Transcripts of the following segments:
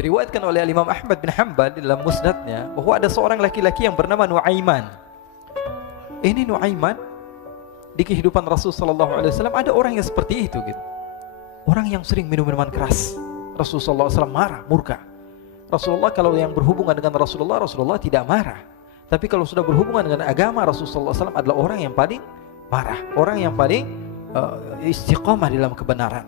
Diriwayatkan oleh Imam Ahmad bin Hanbal dalam musnadnya bahwa ada seorang laki-laki yang bernama Nuaiman. Ini Nuaiman di kehidupan Rasul sallallahu alaihi wasallam ada orang yang seperti itu gitu. Orang yang sering minum minuman keras. Rasulullah SAW marah, murka. Rasulullah kalau yang berhubungan dengan Rasulullah tidak marah. Tapi kalau sudah berhubungan dengan agama, Rasulullah SAW adalah orang yang paling marah, orang yang paling istiqamah dalam kebenaran.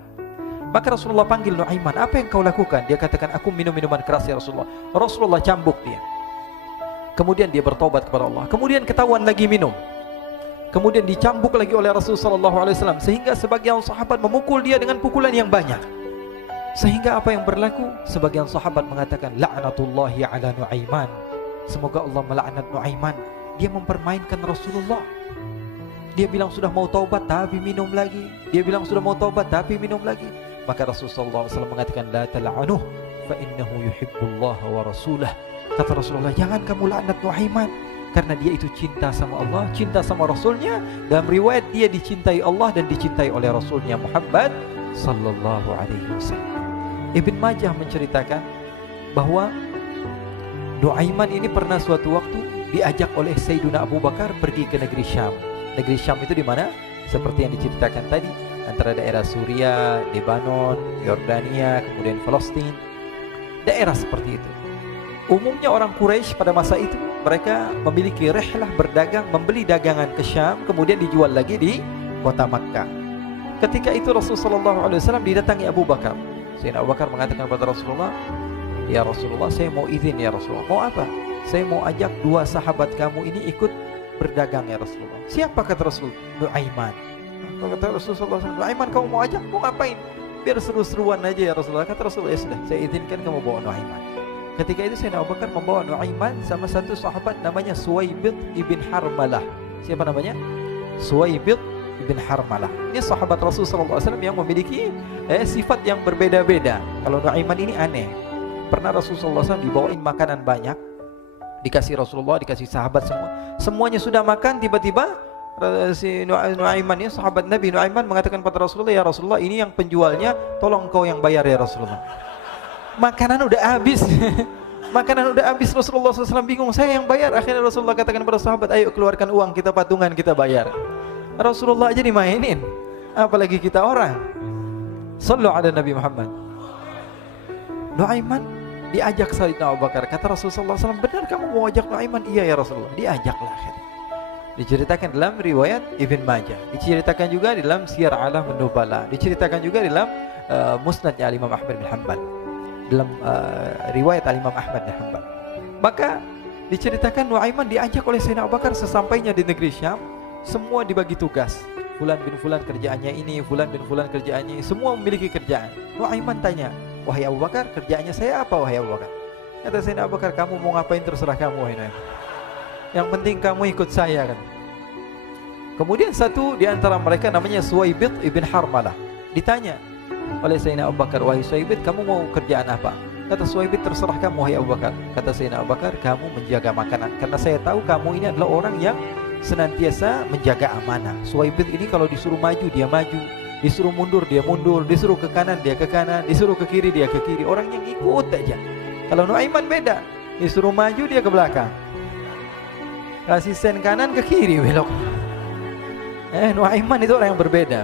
Maka Rasulullah panggil Nuaiman, apa yang kau lakukan? Dia katakan, aku minum minuman keras ya Rasulullah. Rasulullah cambuk dia. Kemudian dia bertobat kepada Allah. Kemudian ketahuan lagi minum. Kemudian dicambuk lagi oleh Rasulullah SAW, sehingga sebagian sahabat memukul dia dengan pukulan yang banyak. Sehingga apa yang berlaku? Sebagian sahabat mengatakan, la'natullahi ala Nuaiman. Semoga Allah melaknat Nuaiman. Dia mempermainkan Rasulullah. Dia bilang sudah mau taubat tapi minum lagi. Dia bilang sudah mau taubat tapi minum lagi. Maka Rasulullah SAW mengatakan, la tal'anuh fa innahu yuhibbullaha wa rasulah. Kata Rasulullah, jangan kamu laknat Nuaiman, karena dia itu cinta sama Allah, cinta sama Rasulnya. Dalam riwayat dia dicintai Allah dan dicintai oleh Rasulnya Muhammad sallallahu alaihi wasallam. Ibn Majah menceritakan bahwa Nuaiman ini pernah suatu waktu diajak oleh Sayyiduna Abu Bakar pergi ke negeri Syam. Negeri Syam itu di mana? Seperti yang diceritakan tadi, antara daerah Suriah, Lebanon, Yordania, kemudian Palestina. Daerah seperti itu. Umumnya orang Quraisy pada masa itu mereka memiliki rihlah berdagang, membeli dagangan ke Syam, kemudian dijual lagi di kota Makkah. Ketika itu Rasulullah SAW didatangi Abu Bakar. Sayyidina Abu Bakar mengatakan kepada Rasulullah, ya Rasulullah, saya mau izin ya Rasulullah. Mau apa? Saya mau ajak dua sahabat kamu ini ikut berdagang ya Rasulullah. Siapa? Kata Rasul? Nuaiman. Kata Rasulullah SAW, Nuaiman kamu mau ajak? Mau ngapain? Biar seru-seruan aja ya Rasulullah. Kata Rasulullah, ya sudah, saya izinkan kamu bawa Nuaiman. Ketika itu Sayyidina Abu Bakar membawa Nuaiman sama satu sahabat namanya Suwaibid ibn Harmalah. Siapa namanya? Suwaibid ibn Harmalah. Ini sahabat Rasulullah SAW yang memiliki sifat yang berbeda-beda. Kalau Nuaiman ini aneh. Pernah Rasulullah SAW dibawain makanan banyak, dikasih Rasulullah, dikasih sahabat semua. Semuanya sudah makan, tiba-tiba si Nuaiman ini, sahabat Nabi Nuaiman mengatakan kepada Rasulullah, ya Rasulullah, ini yang penjualnya, tolong kau yang bayar ya Rasulullah. Makanan udah habis. Makanan udah habis, Rasulullah SAW bingung, saya yang bayar. Akhirnya Rasulullah katakan kepada sahabat, ayo keluarkan uang, kita patungan, kita bayar. Rasulullah aja dimainin, apalagi kita orang. Sallu ala Nabi Muhammad. Nuaiman diajak Sayyidina Abu Bakar. Kata Rasulullah SAW, benar kamu mau ajak Nuaiman? Iya ya Rasulullah. Diajaklah akhirnya. Diceritakan dalam riwayat Ibn Majah, diceritakan juga dalam Siyar A'lam An-Nubala, diceritakan juga dalam Musnadnya Imam Ahmad bin Hanbal, dalam riwayat Imam Ahmad bin Hanbal. Maka diceritakan Nuaiman diajak oleh Sayyidina Abu Bakar. Sesampainya di negeri Syam, semua dibagi tugas. Fulan bin Fulan kerjaannya ini, Fulan bin Fulan kerjaannya ini, semua memiliki kerjaan. Nuaiman tanya, wahai Abu Bakar, kerjaannya saya apa wahai Abu Bakar? Kata Sayyidina Abu Bakar, kamu mau ngapain terserah kamu wahai Nuaiman. Yang penting kamu ikut saya kan. Kemudian satu di antara mereka namanya Suwaibid ibn Harmalah. Ditanya oleh Sayyidina Abu Bakar, wahai Suwaibid, kamu mau kerjaan apa? Kata Suwaibid, terserah kamu wahai Abu Bakar. Kata Sayyidina Abu Bakar, kamu menjaga makanan, karena saya tahu kamu ini adalah orang yang senantiasa menjaga amanah. Suwaibid ini kalau disuruh maju dia maju, disuruh mundur dia mundur, disuruh ke kanan dia ke kanan, disuruh ke kiri dia ke kiri. Orang yang ikut aja. Kalau Nuaiman beda, disuruh maju dia ke belakang, kasih sen kanan ke kiri belok. Nuaiman itu orang yang berbeda.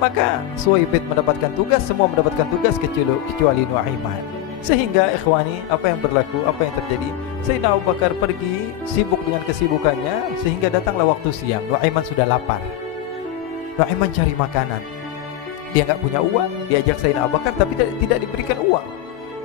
Maka Suwaibid mendapatkan tugas, semua mendapatkan tugas kecuali Nuaiman. Sehingga ikhwani, apa yang berlaku, apa yang terjadi? Sayyidina Abu Bakar pergi sibuk dengan kesibukannya, sehingga datanglah waktu siang. Nuaiman sudah lapar. Nuaiman cari makanan. Dia nggak punya uang, diajak Sayyidina Abu Bakar tapi tidak diberikan uang.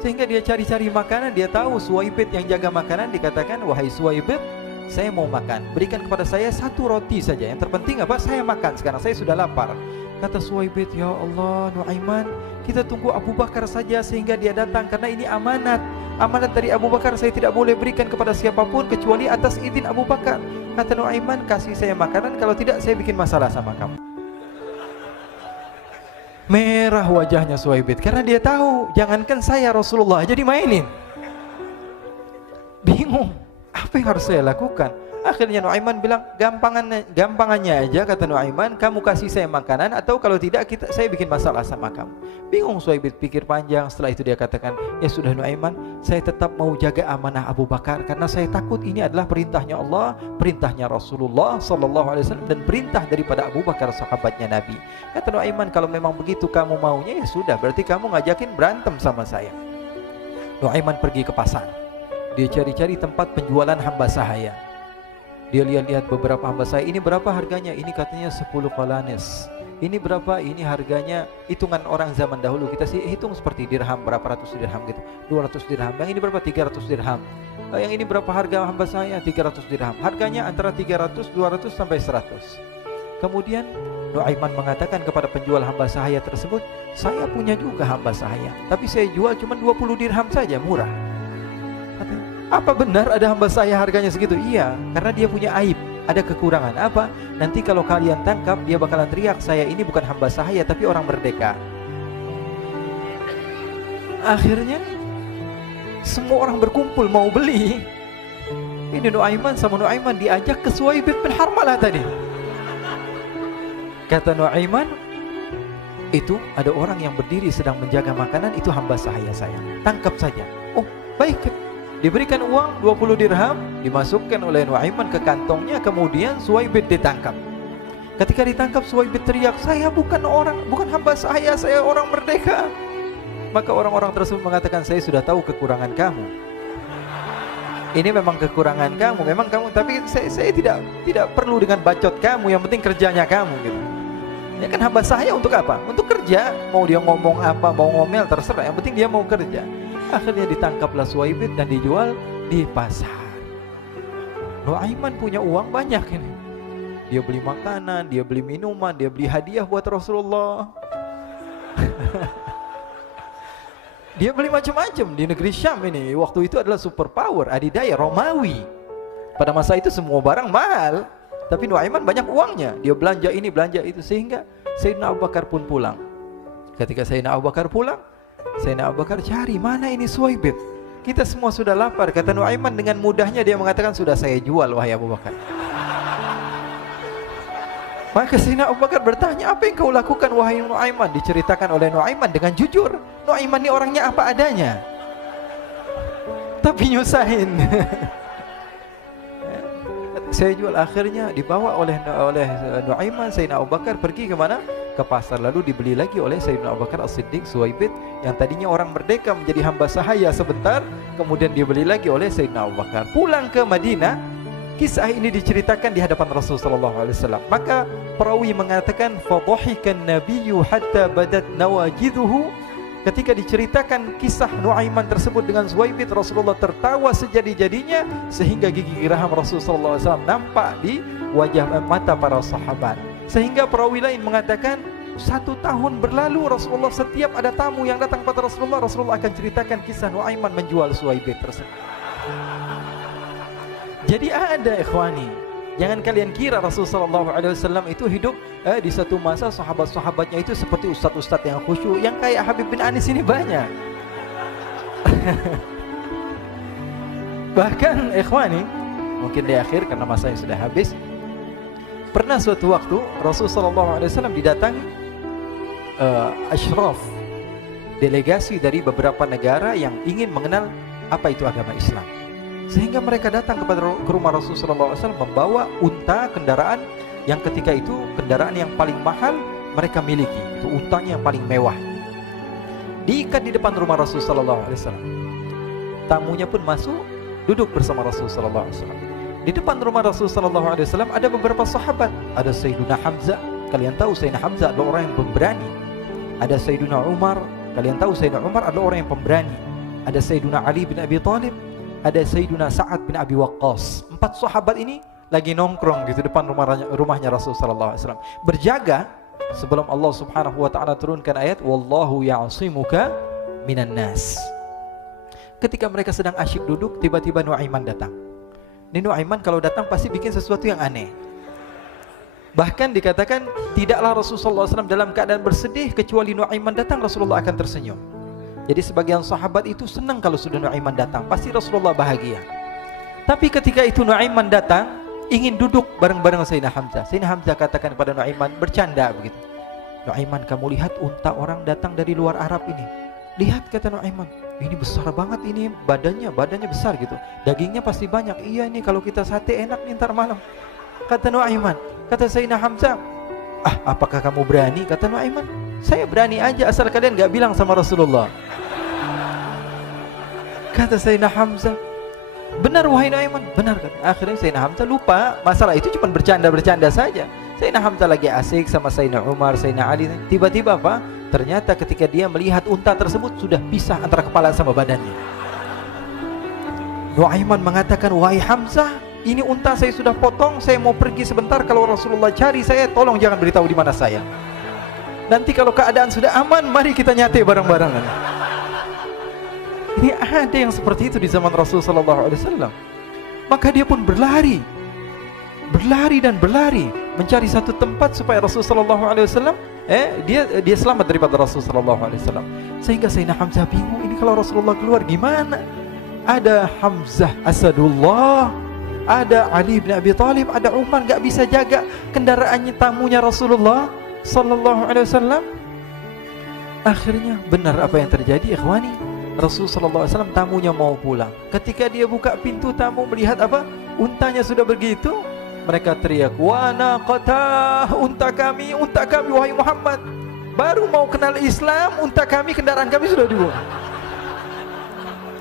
Sehingga dia cari-cari makanan, dia tahu Suwaibid yang jaga makanan, dikatakan, wahai Suwaibid, saya mau makan, berikan kepada saya satu roti saja. Yang terpenting apa? Saya makan sekarang, saya sudah lapar. Kata Suwaibid, ya Allah Nuaiman, kita tunggu Abu Bakar saja sehingga dia datang, karena ini amanat. Amanat dari Abu Bakar, saya tidak boleh berikan kepada siapapun kecuali atas izin Abu Bakar. Kata Nuaiman, kasih saya makanan, kalau tidak saya bikin masalah sama kamu. Merah wajahnya Suwaibid, karena dia tahu, jangankan saya, Rasulullah aja dimainin. Bingung, apa yang harus saya lakukan? Akhirnya Nuaiman bilang, gampangannya aja, kata Nuaiman, kamu kasih saya makanan, atau kalau tidak saya bikin masalah sama kamu. Bingung Suhaib pikir panjang. Setelah itu dia katakan, ya sudah Nuaiman, saya tetap mau jaga amanah Abu Bakar, karena saya takut ini adalah perintahnya Allah, perintahnya Rasulullah sallallahu alaihi wasallam, dan perintah daripada Abu Bakar sahabatnya Nabi. Kata Nuaiman, kalau memang begitu kamu maunya, ya sudah, berarti kamu ngajakin berantem sama saya. Nuaiman pergi ke pasar. Dia cari-cari tempat penjualan hamba sahaya. Dia lihat-lihat beberapa hamba sahaya. Ini berapa harganya? Ini katanya 10 qalanis. Ini berapa? Ini harganya, hitungan orang zaman dahulu, kita sih hitung seperti dirham, berapa ratus dirham gitu, 200 dirham. Yang ini berapa? 300 dirham. Yang ini berapa harga hamba sahaya? 300 dirham. Harganya antara 300, 200 sampai 100. Kemudian Nuaiman mengatakan kepada penjual hamba sahaya tersebut, saya punya juga hamba sahaya, tapi saya jual cuma 20 dirham saja, murah. Katanya, apa benar ada hamba saya harganya segitu? Iya, karena dia punya aib, ada kekurangan. Apa? Nanti kalau kalian tangkap, dia bakalan teriak, saya ini bukan hamba sahaya tapi orang merdeka. Akhirnya semua orang berkumpul mau beli. Ini Nuaiman sama Nuaiman diajak ke Suhaib bin Harmalah tadi. Kata Nuaiman, itu ada orang yang berdiri sedang menjaga makanan, itu hamba sahaya saya, tangkap saja. Oh baik. Diberikan uang 20 dirham, dimasukkan oleh Nuaiman ke kantongnya. Kemudian Suhaib ditangkap. Ketika ditangkap, Suhaib teriak, saya bukan hamba saya orang merdeka. Maka orang-orang tersebut mengatakan, saya sudah tahu kekurangan kamu. Ini memang kekurangan kamu, memang kamu, tapi saya tidak perlu dengan bacot kamu, yang penting kerjanya kamu gitu. Ya kan, hamba saya untuk apa? Untuk kerja. Mau dia ngomong apa, mau ngomel, terserah, yang penting dia mau kerja. Akhirnya ditangkaplah Suhaib dan dijual di pasar. Nuaiman punya uang banyak ini. Dia beli makanan, dia beli minuman, dia beli hadiah buat Rasulullah. Dia beli macam-macam di negeri Syam ini. Waktu itu adalah superpower, adidaya Romawi. Pada masa itu semua barang mahal, tapi Nuaiman banyak uangnya. Dia belanja ini, belanja itu, sehingga Sayyidina Abu Bakar pun pulang. Ketika Sayyidina Abu Bakar pulang, Sayyidina Abu Bakar cari, mana ini Suhaib? Kita semua sudah lapar. Kata Nuaiman dengan mudahnya dia mengatakan, sudah saya jual wahai Abu Bakar. Maka Sayyidina Abu Bakar bertanya, apa yang kau lakukan wahai Nuaiman? Diceritakan oleh Nuaiman dengan jujur. Nuaiman ini orangnya apa adanya, tapi nyusahin. Saya jual. Akhirnya dibawa oleh Nuaiman, Sayyidina Abu Bakar pergi ke mana? Ke pasar. Lalu dibeli lagi oleh Sayyidina Abu Bakar As-Siddiq Suhaib, yang tadinya orang merdeka menjadi hamba sahaya sebentar, kemudian dibeli lagi oleh Sayyidina Abu Bakar. Pulang ke Madinah, kisah ini diceritakan di hadapan Rasulullah SAW. Maka perawi mengatakan, fadhahikan nabiyyu hatta badat nawajiduhu. Ketika diceritakan kisah Nuaiman tersebut dengan Suhaib, Rasulullah tertawa sejadi-jadinya sehingga gigi geraham Rasulullah SAW nampak di wajah mata para sahabat. Sehingga perawi lain mengatakan, 1 tahun berlalu Rasulullah, setiap ada tamu yang datang pada Rasulullah, Rasulullah akan ceritakan kisah Nuaiman menjual Suhaib tersebut. Jadi ada ikhwani, jangan kalian kira Rasulullah SAW itu hidup di satu masa sahabat-sahabatnya itu seperti ustadz-ustadz yang khusyuk, yang kayak Habib bin Anis ini banyak. Bahkan ikhwani, mungkin di akhir karena masanya sudah habis, pernah suatu waktu Rasulullah SAW didatangi asyraf, delegasi dari beberapa negara yang ingin mengenal apa itu agama Islam. Sehingga mereka datang ke rumah Rasulullah SAW membawa unta, kendaraan yang ketika itu kendaraan yang paling mahal mereka miliki, itu untanya yang paling mewah. Diikat di depan rumah Rasulullah SAW. Tamunya pun masuk, duduk bersama Rasulullah SAW. Di depan rumah Rasulullah SAW ada beberapa sahabat. Ada Sayyiduna Hamzah, kalian tahu Sayyidina Hamzah adalah orang yang pemberani. Ada Sayyiduna Umar, kalian tahu Sayyidina Umar adalah orang yang pemberani. Ada Sayyiduna Ali bin Abi Thalib, ada Sayyiduna Sa'ad bin Abi Waqqas. 4 sahabat ini lagi nongkrong gitu depan rumahnya Rasulullah SAW, berjaga sebelum Allah Subhanahu wa taala turunkan ayat wallahu ya'simuka minan nas. Ketika mereka sedang asyik duduk, tiba-tiba Nuaiman datang. Ini Nuaiman kalau datang pasti bikin sesuatu yang aneh. Bahkan dikatakan tidaklah Rasulullah SAW dalam keadaan bersedih, kecuali Nuaiman datang Rasulullah akan tersenyum. Jadi sebagian sahabat itu senang kalau sudah Nuaiman datang, pasti Rasulullah bahagia. Tapi ketika itu Nuaiman datang, ingin duduk bareng-bareng Sayyidina Hamzah. Sayyidina Hamzah katakan kepada Nuaiman, bercanda begitu. Nuaiman, kamu lihat unta orang datang dari luar Arab ini. Lihat, kata Nuaiman, ini besar banget ini, badannya besar gitu. Dagingnya pasti banyak. Iya, ini kalau kita sate enak nih ntar malam. Kata Nuaiman. Kata Sayyidina Hamzah, apakah kamu berani? Kata Nuaiman, saya berani aja asal kalian gak bilang sama Rasulullah. Kata Sayyidina Hamzah, benar wahai Nuaiman, benar kan? Akhirnya Sayyidina Hamzah lupa masalah itu, cuma bercanda-bercanda saja. Sayyidina Hamzah lagi asik sama Sayyidina Umar, Sayyidina Ali. Tiba-tiba apa? Ternyata ketika dia melihat unta tersebut sudah pisah antara kepala sama badannya. Nuaiman mengatakan, wahai Hamzah, ini unta saya sudah potong, saya mau pergi sebentar. Kalau Rasulullah cari saya, tolong jangan beritahu di mana saya. Nanti kalau keadaan sudah aman, mari kita nyate bareng-barengan. Ini ada yang seperti itu di zaman Rasulullah SAW. Maka dia pun berlari dan berlari mencari satu tempat supaya Rasulullah SAW dia selamat daripada Rasulullah SAW. Sehingga Sayyidina Hamzah bingung, ini kalau Rasulullah keluar gimana? Ada Hamzah Asadullah, ada Ali bin Abi Thalib, ada Umar, gak bisa jaga kendaraannya, tamunya Rasulullah SAW. Akhirnya benar apa yang terjadi, ikhwani. Rasulullah SAW tamunya mau pulang. Ketika dia buka pintu tamu melihat apa? Untanya sudah begitu. Mereka teriak, wa naqatah, unta kami wahai Muhammad. Baru mau kenal Islam, unta kami, kendaraan kami sudah dibuang.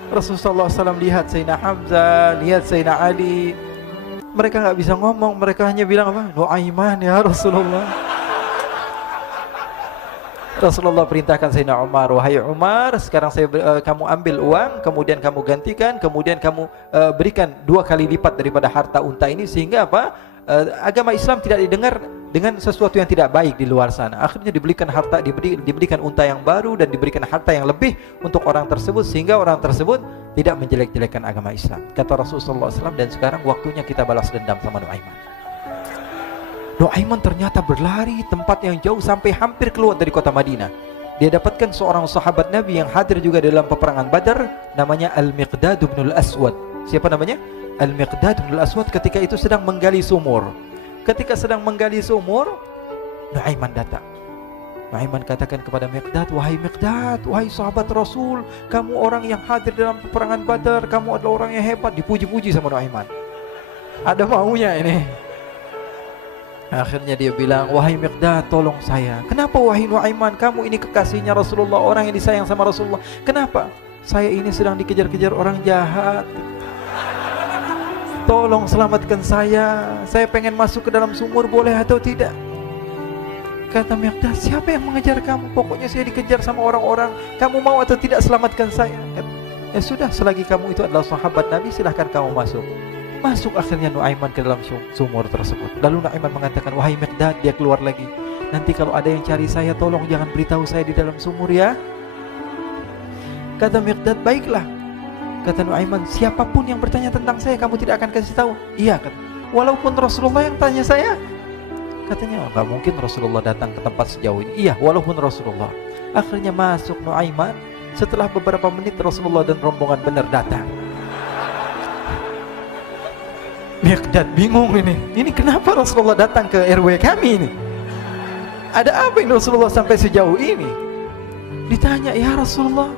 Rasulullah SAW lihat Sayyidina Hamzah, lihat Sayyidina Ali. Mereka gak bisa ngomong, mereka hanya bilang apa? Nuaiman ya Rasulullah. Rasulullah perintahkan Sayyidina Umar, wahai Umar, sekarang kamu ambil uang, kemudian kamu gantikan, kemudian kamu berikan 2 kali lipat daripada harta unta ini, sehingga apa? Agama Islam tidak didengar dengan sesuatu yang tidak baik di luar sana. Akhirnya diberikan harta, diberikan unta yang baru dan diberikan harta yang lebih untuk orang tersebut, sehingga orang tersebut tidak menjelek-jelekan agama Islam. Kata Rasulullah SAW, dan sekarang waktunya kita balas dendam sama Nuaiman. Nuaiman ternyata berlari tempat yang jauh sampai hampir keluar dari kota Madinah. Dia dapatkan seorang sahabat Nabi yang hadir juga dalam peperangan Badar, namanya Al-Miqdad bin Al-Aswad. Siapa namanya? Al-Miqdad bin Al-Aswad ketika itu sedang menggali sumur. Ketika sedang menggali sumur, Nuaiman datang. Nuaiman katakan kepada Miqdad, wahai Miqdad, wahai sahabat Rasul, kamu orang yang hadir dalam peperangan Badar, kamu adalah orang yang hebat. Dipuji-puji sama Nuaiman. Ada maunya ini. Akhirnya dia bilang, wahai Miqdad, tolong saya. Kenapa wahai Nuaiman, kamu ini kekasihnya Rasulullah, orang yang disayang sama Rasulullah. Kenapa? Saya ini sedang dikejar-kejar orang jahat. Tolong selamatkan saya. Saya pengen masuk ke dalam sumur, boleh atau tidak? Kata Miqdad, siapa yang mengejar kamu? Pokoknya saya dikejar sama orang-orang. Kamu mau atau tidak selamatkan saya? Ya sudah, selagi kamu itu adalah sahabat Nabi, silahkan kamu masuk. Masuk akhirnya Nuaiman ke dalam sumur tersebut. Lalu Nuaiman mengatakan, wahai Miqdad, dia keluar lagi. Nanti kalau ada yang cari saya, tolong jangan beritahu saya di dalam sumur ya. Kata Miqdad, baiklah. Kata Nuaiman, siapapun yang bertanya tentang saya, kamu tidak akan kasih tahu? Iya, kata. Walaupun Rasulullah yang tanya saya? Katanya, nggak mungkin Rasulullah datang ke tempat sejauh ini. Iya, walaupun Rasulullah. Akhirnya masuk Nuaiman. Setelah beberapa menit Rasulullah dan rombongan benar datang. Miqdad bingung ini. Ini kenapa Rasulullah datang ke RW kami ini? Ada apa yang Rasulullah sampai sejauh ini? Ditanya, ya Rasulullah,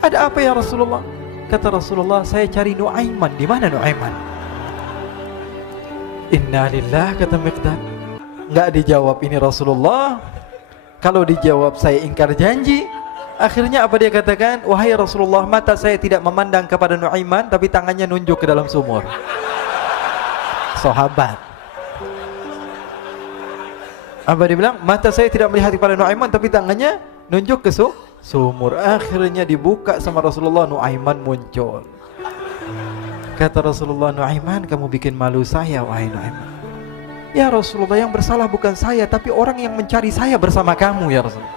ada apa ya Rasulullah? Kata Rasulullah, saya cari Nuaiman. Di mana Nuaiman? Innalillah, kata Miqdad. Nggak dijawab ini Rasulullah. Kalau dijawab saya ingkar janji. Akhirnya apa dia katakan? Wahai Rasulullah, mata saya tidak memandang kepada Nuaiman, tapi tangannya nunjuk ke dalam sumur. Sahabat. Apa dia bilang? Mata saya tidak melihat kepada Nuaiman, tapi tangannya nunjuk ke sumur. Akhirnya dibuka sama Rasulullah, Nuaiman muncul. Kata Rasulullah, Nuaiman, kamu bikin malu saya, wahai Nuaiman. Ya Rasulullah, yang bersalah bukan saya, tapi orang yang mencari saya bersama kamu ya Rasulullah.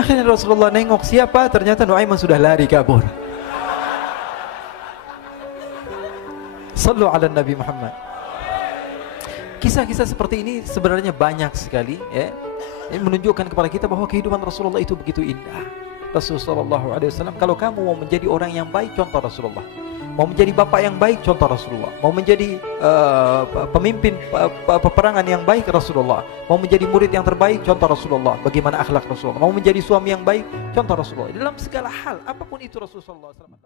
Akhirnya Rasulullah nengok siapa, ternyata Nuaiman sudah lari kabur. Sallu ala Nabi Muhammad. Kisah-kisah seperti ini sebenarnya banyak sekali ya. Ini menunjukkan kepada kita bahwa kehidupan Rasulullah itu begitu indah. Rasulullah SAW, kalau kamu mau menjadi orang yang baik, contoh Rasulullah. Mau menjadi bapak yang baik, contoh Rasulullah. Mau menjadi pemimpin peperangan yang baik, Rasulullah. Mau menjadi murid yang terbaik, contoh Rasulullah. Bagaimana akhlak Rasulullah. Mau menjadi suami yang baik, contoh Rasulullah. Dalam segala hal, apapun itu Rasulullah SAW.